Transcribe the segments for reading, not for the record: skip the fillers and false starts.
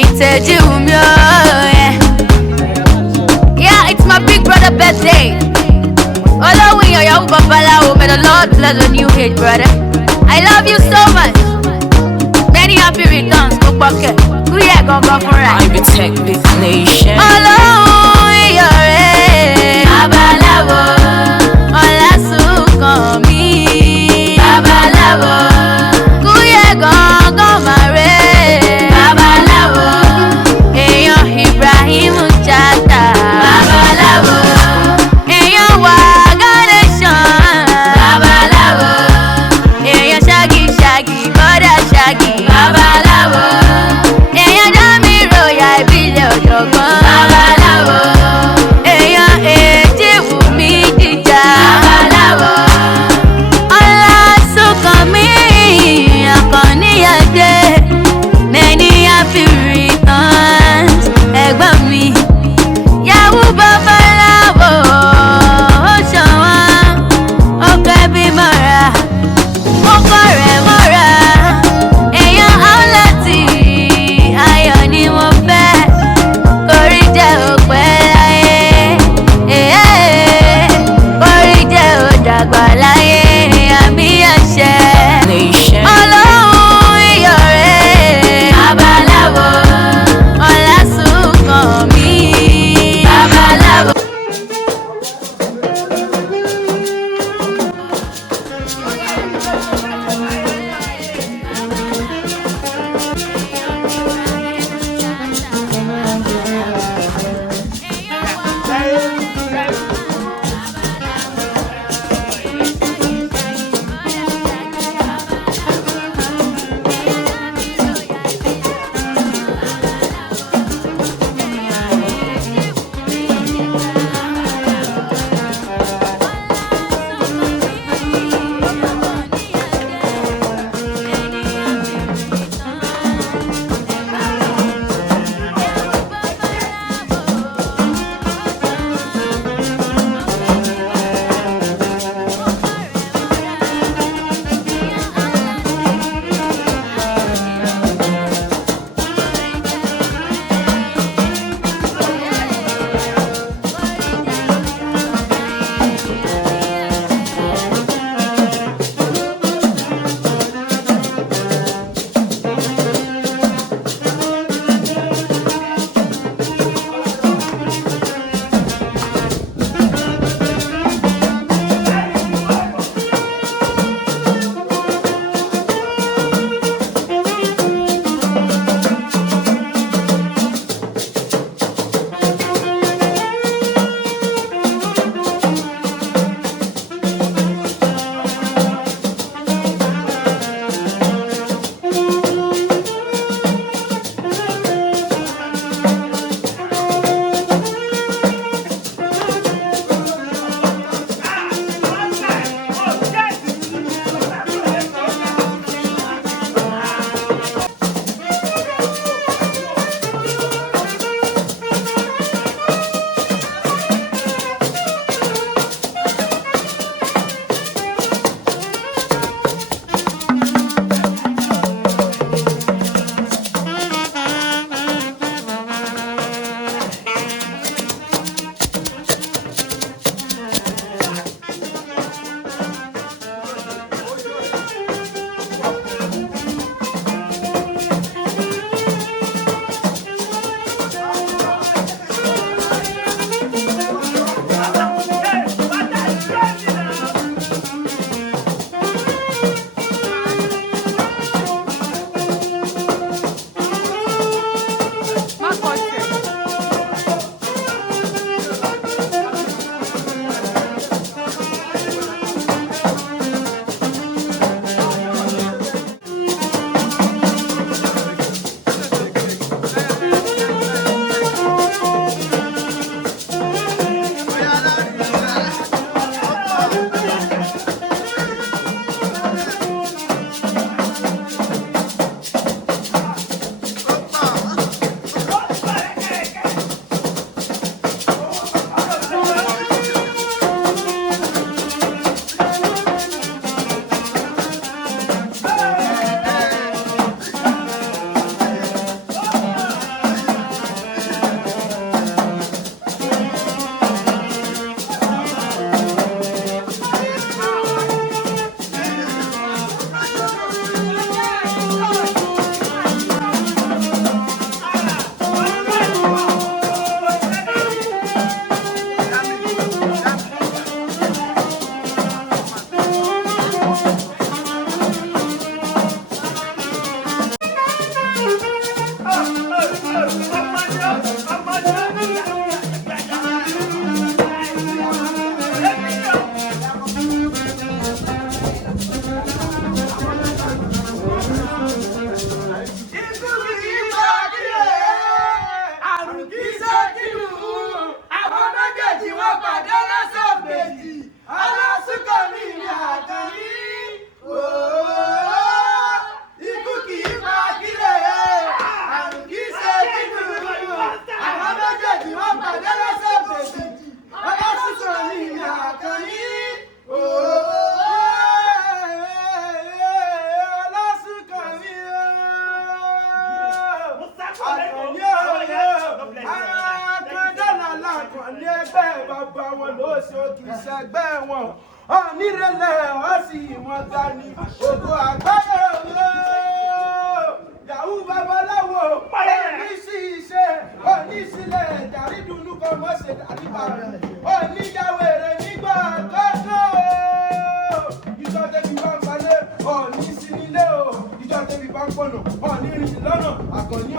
It's a junior, yeah, it's my big brother birthday. Olohuniyo, your babalawo, may the Lord bless the new age, brother. I love you so much. Many happy returns, go bucket. Go for right. I protect this nation. Olohuniyo, babalawo, olasukan mi, babalawo. Go mare, babalawo. Eyan Ibrahim Chata, babalawo. Eyan Waganation, babalawo. Eyan Shaggy, Bada Shaggy, babalawo. Eyan Dami Roya Ibile Ojogbon, babalawo. wọn ga ni ògo àgbáyé yahoo babaláwo oníṣìṣe oníṣìlẹ̀ ìdárídùnú kan mọ́ ṣe àdìbà rẹ̀ oníyàwó rẹ̀ nígbà kọ́kọ́ ìjọ tẹ̀bí bá ń balẹ̀ ọ̀ní sí nílé o ìjọ tẹ̀bí bá ń pọ̀nà ọ̀ní rìn lọ́nà àkànní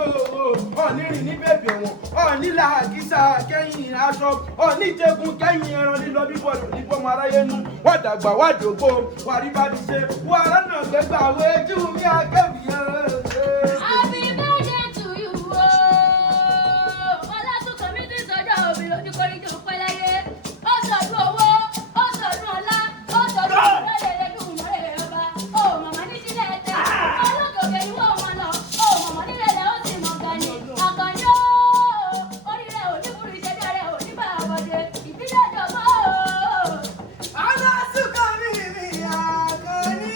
ọ̀ní rìn ní bèbè wọn ọ̀ní làákísà kẹ́yìn aṣọ ọ̀ní jẹgun kẹ́yìn ẹran lílọ bíbọ̀ níbọ̀mọ aráyé nú wọ́n dàgbà wá dògbò wàrí bá ti ṣe wàrà náà gbẹgbà àwọn ojú mi akẹ́bí Happy birthday to you o. Ọlátúnkàn mi ti sọjọ́ òbí lójú kọrin tó pẹ́ láyé. Ó sọdún owó, ó sọdún ọlá, ó sọdún ìrọ̀lẹ́ lẹ́nu ìmọ̀lẹ́ ọba. Ó màmá ní sílẹ̀ ẹ̀tẹ̀, olókòkè ni wọ́n mọ̀ náà. Ó màmá nílẹ̀ lẹ́ ó sì mọ̀ gani. Àkànní o, orí rẹ̀ ò ní burú ìṣẹ́jà rẹ̀ ò ní bá àwọ̀dé. Ìbílẹ̀ ìjọba o. Ọlátúnkàn mi Àkànní.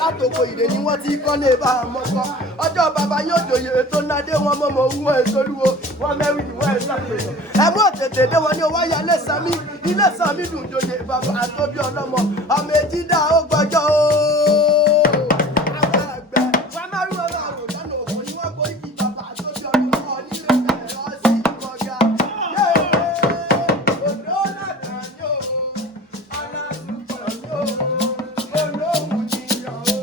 Látòkò ìdè ni wọ́n ti kọ́lé bá a mọ́kọ́. Ọjọ́ bàbá yóò jòyè tó nádé wọn mọ́mọ́ owó ètòlúwo wọn mẹ́rin ìwé ìsàkóso. Ẹ̀mú òtètè dé wọn ní owó ayé ilé sàmí dùn jòyè bàbá àtòbí ọlọ́mọ. Ọmọ èjì dá ó gbọ́jọ́ o. Àwọn àgbẹ̀ wọn máa rí wọn máa rò lọ́nà òkun ni wọ́n borí kí bàbá àtòbí ọlọ́mọ nílé bẹ̀rẹ̀ ọ̀sìn ìkọ̀gá. Òdò làkàn ní o, alásùkọ̀ ní o, olóhùn jiyàn o.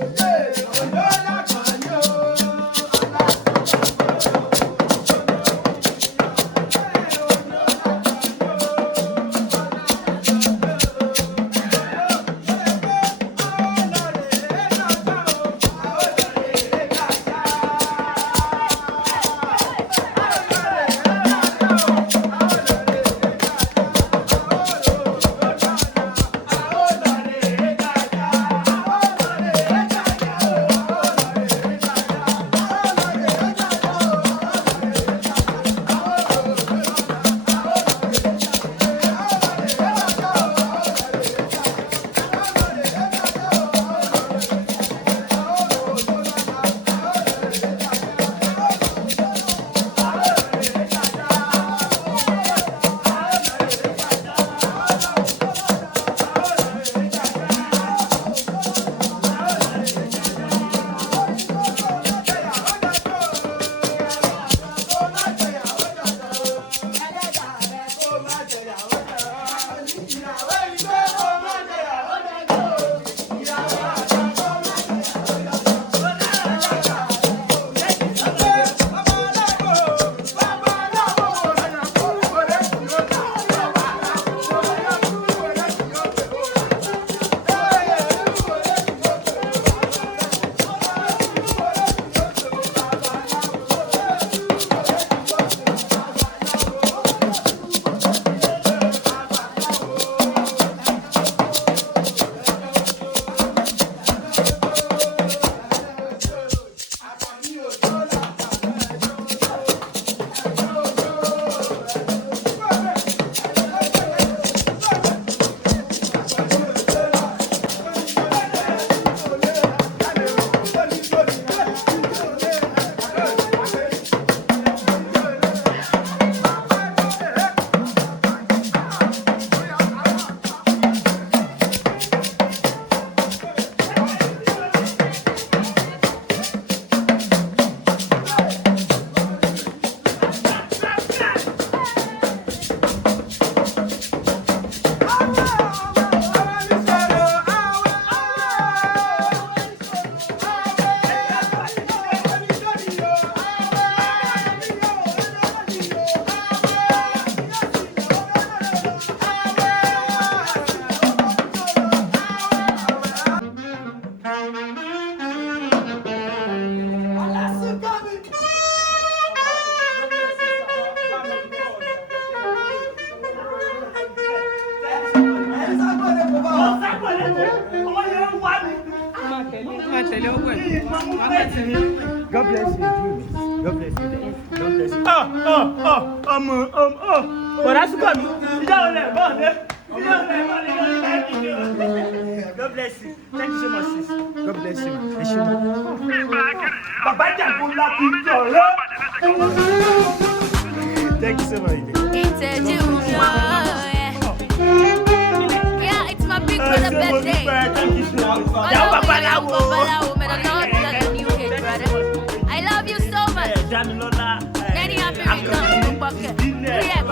God bless you. God bless you. God bless you. But that's good. God bless you. Thank you so much, sis. God bless you. Thank you so much. It's a junior, yeah, it's my big brother birthday. Babalawo, may the Lord bless the new age, brother. I love you so much. Many happy returns, pocket. Yeah,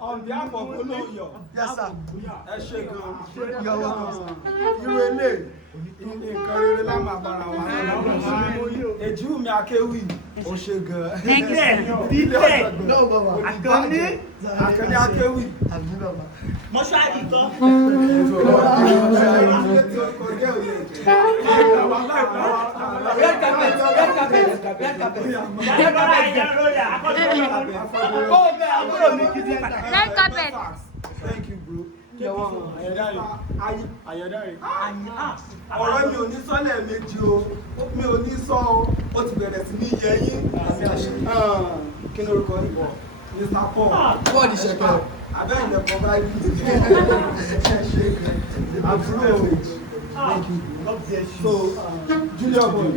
On behalf of Olohuniyo. Yes, sir. Ẹ ṣé gan. You're welcome. Irú ilé. Nǹkan rere la máa bára wa. Èjì mi akéwì. Ó ṣé gan. Thank you, sir. No, Baba. Àkànní akéwì. Àbí Baba. Mọ́ṣúárì kan. Red carpet. Red carpet. Thank you, bro. Ayọ̀dáre. Ọ̀rọ̀ mi ò ní sọ́lẹ̀ méjì o, mi ò ní sọ o, ó ti bẹ̀rẹ̀ sí ní yẹyìn. Kí ni orúkọ yìí bọ̀? Mr. Paul. Bọ́ọ̀dì ṣẹ̀kẹ̀. Abẹ́ ìlẹ̀kọ̀ báyìí. Àbúrò méjì. Thank you. So, Julia boy.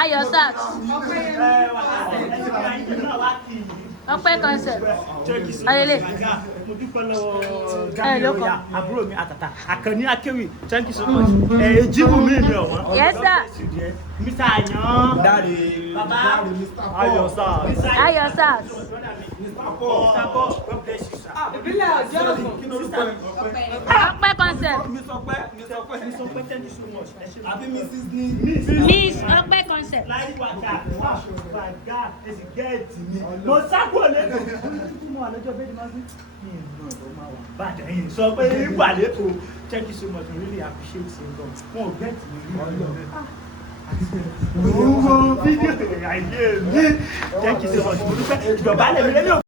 Ayọ̀ sax. Ọpẹ́ concept. Ayẹlẹ. Ẹ ló kọ. Àbúrò mi àtàtà. Àkànní akéwì. Thank you so much. Èjìbù mi ni ọ̀wọ́n. Yes, sir. Mr. Àyàn. Dáre. Baba. Mr. Paul. Ayọ̀ sax. Ayọ̀ sax. Mr. Paul. Mr. Paul. God bless you, sir. Kí ni orúkọ yìí? Ọpẹ́ concept. Thank you so much. Àbí Mrs. ní. Miss Ọpẹ́ concept. Láyé wákà. Bàgá èsì gẹ́ẹ̀tì mi. Mo sákò lẹ́kọ̀ọ́. Olùdókòwò mọ́ àlọ́jọ́ bẹ́ẹ̀ ni máa fi. Bàjẹ́ yìí sọ pé ìgbà lẹ́kọ̀ọ́. Thank you so much. I really appreciate you. Wọn ò gẹ́ẹ̀tì mi rí ọlọ́. Owó fídíò ayé mi. Thank you so much. Mo dúpẹ́ ìjọba lè mi lẹ́yìn.